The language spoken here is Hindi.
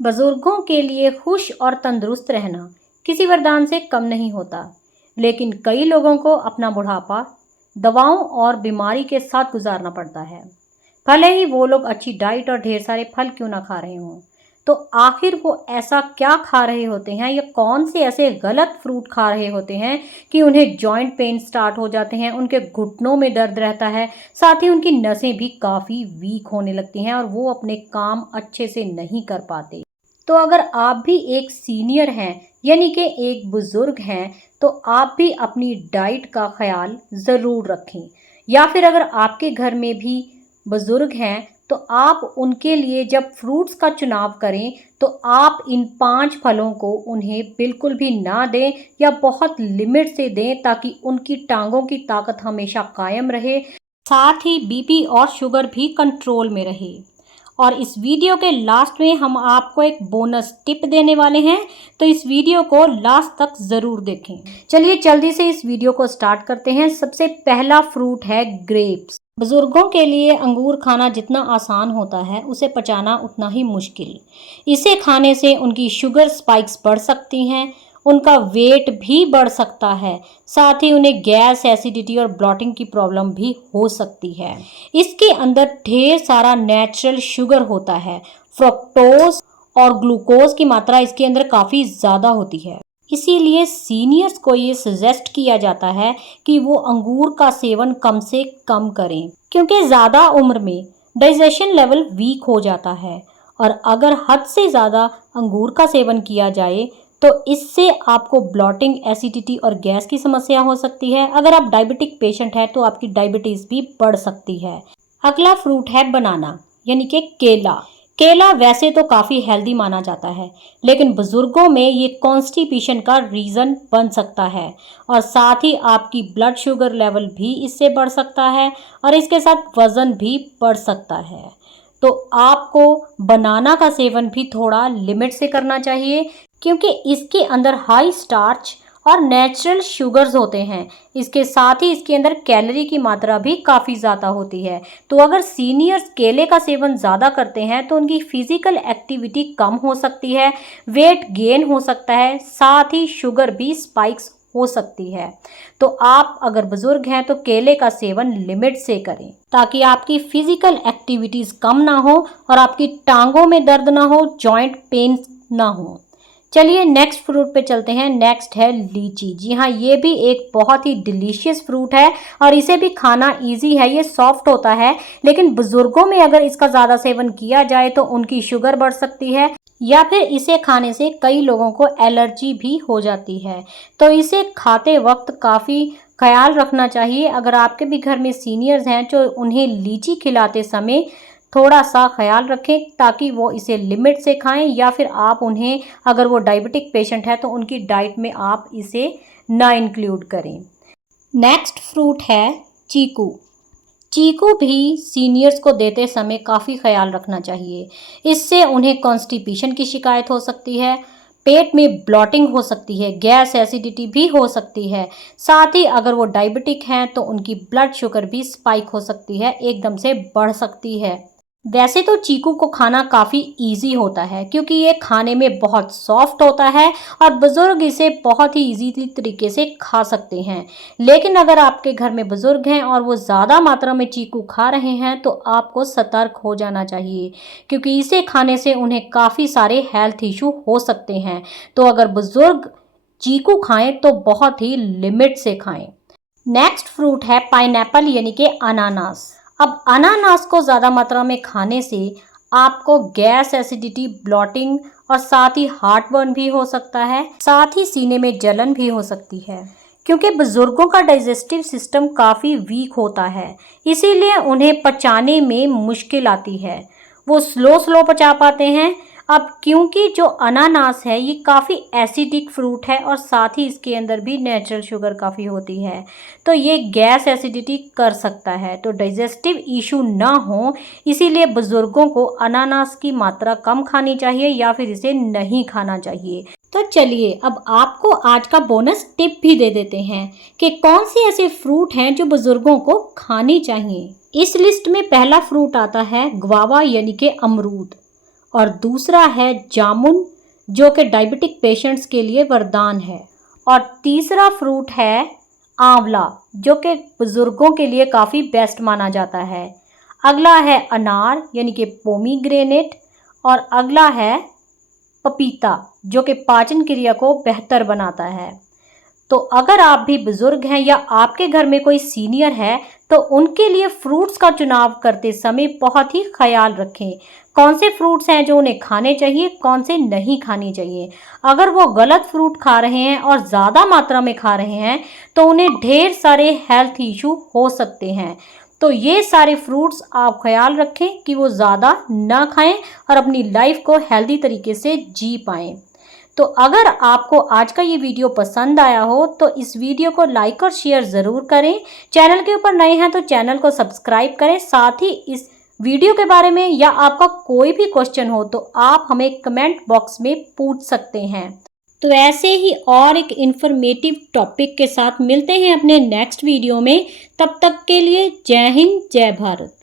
बुजुर्गों के लिए खुश और तंदुरुस्त रहना किसी वरदान से कम नहीं होता, लेकिन कई लोगों को अपना बुढ़ापा दवाओं और बीमारी के साथ गुजारना पड़ता है। भले ही वो लोग अच्छी डाइट और ढेर सारे फल क्यों ना खा रहे हों, तो आखिर वो ऐसा क्या खा रहे होते हैं या कौन से ऐसे गलत फ्रूट खा रहे होते हैं कि उन्हें जॉइंट पेन स्टार्ट हो जाते हैं, उनके घुटनों में दर्द रहता है, साथ ही उनकी नसें भी काफ़ी वीक होने लगती हैं और वो अपने काम अच्छे से नहीं कर पाते। तो अगर आप भी एक सीनियर हैं यानी कि एक बुज़ुर्ग हैं, तो आप भी अपनी डाइट का ख़्याल ज़रूर रखें। या फिर अगर आपके घर में भी बुज़ुर्ग हैं, तो आप उनके लिए जब फ्रूट्स का चुनाव करें, तो आप इन 5 फलों को उन्हें बिल्कुल भी ना दें या बहुत लिमिट से दें, ताकि उनकी टांगों की ताकत हमेशा कायम रहे, साथ ही बीपी और शुगर भी कंट्रोल में रहे। और इस वीडियो के लास्ट में हम आपको एक बोनस टिप देने वाले हैं, तो इस वीडियो को लास्ट तक ज़रूर देखें। चलिए जल्दी से इस वीडियो को स्टार्ट करते हैं। सबसे पहला फ्रूट है ग्रेप्स। बुजुर्गों के लिए अंगूर खाना जितना आसान होता है, उसे पचाना उतना ही मुश्किल। इसे खाने से उनकी शुगर स्पाइक्स बढ़ सकती हैं, उनका वेट भी बढ़ सकता है, साथ ही उन्हें गैस, एसिडिटी और ब्लॉटिंग की प्रॉब्लम भी हो सकती है। इसके अंदर ढेर सारा नेचुरल शुगर होता है। फ्रक्टोज और ग्लूकोज की मात्रा इसके अंदर काफ़ी ज़्यादा होती है। इसीलिए सीनियर्स को ये सजेस्ट किया जाता है कि वो अंगूर का सेवन कम से कम करें, क्योंकि ज़्यादा उम्र में डाइजेशन लेवल वीक हो जाता है और अगर हद से ज़्यादा अंगूर का सेवन किया जाए तो इससे आपको ब्लॉटिंग, एसिडिटी और गैस की समस्या हो सकती है। अगर आप डायबिटिक पेशेंट हैं तो आपकी डायबिटीज़ भी बढ़ सकती है। अगला फ्रूट है बनाना यानी कि केला। केला वैसे तो काफ़ी हेल्दी माना जाता है, लेकिन बुजुर्गों में ये कॉन्स्टिपेशन का रीज़न बन सकता है और साथ ही आपकी ब्लड शुगर लेवल भी इससे बढ़ सकता है और इसके साथ वज़न भी बढ़ सकता है। तो आपको बनाना का सेवन भी थोड़ा लिमिट से करना चाहिए, क्योंकि इसके अंदर हाई स्टार्च और नेचुरल शुगर्स होते हैं। इसके साथ ही इसके अंदर कैलोरी की मात्रा भी काफ़ी ज़्यादा होती है। तो अगर सीनियर्स केले का सेवन ज़्यादा करते हैं तो उनकी फिजिकल एक्टिविटी कम हो सकती है, वेट गेन हो सकता है, साथ ही शुगर भी स्पाइक्स हो सकती है। तो आप अगर बुजुर्ग हैं तो केले का सेवन लिमिट से करें, ताकि आपकी फिजिकल एक्टिविटीज़ कम ना हो और आपकी टांगों में दर्द ना हो, जॉइंट पेन ना हो। चलिए नेक्स्ट फ्रूट पे चलते हैं। नेक्स्ट है लीची। जी हाँ, ये भी एक बहुत ही डिलीशियस फ्रूट है और इसे भी खाना इजी है। ये सॉफ्ट होता है, लेकिन बुजुर्गों में अगर इसका ज़्यादा सेवन किया जाए तो उनकी शुगर बढ़ सकती है या फिर इसे खाने से कई लोगों को एलर्जी भी हो जाती है। तो इसे खाते वक्त काफ़ी ख्याल रखना चाहिए। अगर आपके भी घर में सीनियर्स हैं तो उन्हें लीची खिलाते समय थोड़ा सा ख्याल रखें, ताकि वो इसे लिमिट से खाएं, या फिर आप उन्हें, अगर वो डायबिटिक पेशेंट है तो उनकी डाइट में आप इसे ना इंक्लूड करें। नेक्स्ट फ्रूट है चीकू। चीकू भी सीनियर्स को देते समय काफ़ी ख्याल रखना चाहिए। इससे उन्हें कॉन्स्टिपेशन की शिकायत हो सकती है, पेट में ब्लॉटिंग हो सकती है, गैस, एसिडिटी भी हो सकती है। साथ ही अगर वो डायबिटिक हैं तो उनकी ब्लड शुगर भी स्पाइक हो सकती है, एकदम से बढ़ सकती है। वैसे तो चीकू को खाना काफ़ी इजी होता है, क्योंकि ये खाने में बहुत सॉफ्ट होता है और बुज़ुर्ग इसे बहुत ही इजी तरीके से खा सकते हैं। लेकिन अगर आपके घर में बुज़ुर्ग हैं और वो ज़्यादा मात्रा में चीकू खा रहे हैं तो आपको सतर्क हो जाना चाहिए, क्योंकि इसे खाने से उन्हें काफ़ी सारे हेल्थ इशू हो सकते हैं। तो अगर बुज़ुर्ग चीकू खाएं तो बहुत ही लिमिट से खाएं। नेक्स्ट फ्रूट है पाइनएप्पल यानी कि अनानास। अब अनानास को ज़्यादा मात्रा में खाने से आपको गैस, एसिडिटी, ब्लॉटिंग और साथ ही हार्टबर्न भी हो सकता है, साथ ही सीने में जलन भी हो सकती है, क्योंकि बुजुर्गों का डाइजेस्टिव सिस्टम काफ़ी वीक होता है, इसीलिए उन्हें पचाने में मुश्किल आती है। वो स्लो पचा पाते हैं। अब क्योंकि जो अनानास है ये काफ़ी एसिडिक फ्रूट है और साथ ही इसके अंदर भी नेचुरल शुगर काफ़ी होती है, तो ये गैस, एसिडिटी कर सकता है। तो डाइजेस्टिव इशू ना हो, इसीलिए बुज़ुर्गों को अनानास की मात्रा कम खानी चाहिए या फिर इसे नहीं खाना चाहिए। तो चलिए अब आपको आज का बोनस टिप भी दे देते हैं कि कौन से ऐसे फ्रूट हैं जो बुज़ुर्गों को खाने चाहिए। इस लिस्ट में पहला फ्रूट आता है ग्वावा यानी कि अमरूद। और दूसरा है जामुन, जो कि डायबिटिक पेशेंट्स के लिए वरदान है। और तीसरा फ्रूट है आंवला, जो कि बुजुर्गों के लिए काफ़ी बेस्ट माना जाता है। अगला है अनार यानी कि पोमीग्रेनेट, और अगला है पपीता, जो कि पाचन क्रिया को बेहतर बनाता है। तो अगर आप भी बुजुर्ग हैं या आपके घर में कोई सीनियर है तो उनके लिए फ्रूट्स का चुनाव करते समय बहुत ही ख्याल रखें। कौन से फ्रूट्स हैं जो उन्हें खाने चाहिए, कौन से नहीं खाने चाहिए। अगर वो गलत फ्रूट खा रहे हैं और ज़्यादा मात्रा में खा रहे हैं तो उन्हें ढेर सारे हेल्थ इशू हो सकते हैं। तो ये सारे फ्रूट्स आप ख्याल रखें कि वो ज़्यादा ना खाएं और अपनी लाइफ को हेल्दी तरीके से जी पाएं। तो अगर आपको आज का ये वीडियो पसंद आया हो तो इस वीडियो को लाइक और शेयर ज़रूर करें। चैनल के ऊपर नए हैं तो चैनल को सब्सक्राइब करें। साथ ही इस वीडियो के बारे में या आपका कोई भी क्वेश्चन हो तो आप हमें कमेंट बॉक्स में पूछ सकते हैं। तो ऐसे ही और एक इन्फॉर्मेटिव टॉपिक के साथ मिलते हैं अपने नेक्स्ट वीडियो में। तब तक के लिए जय हिंद, जय भारत।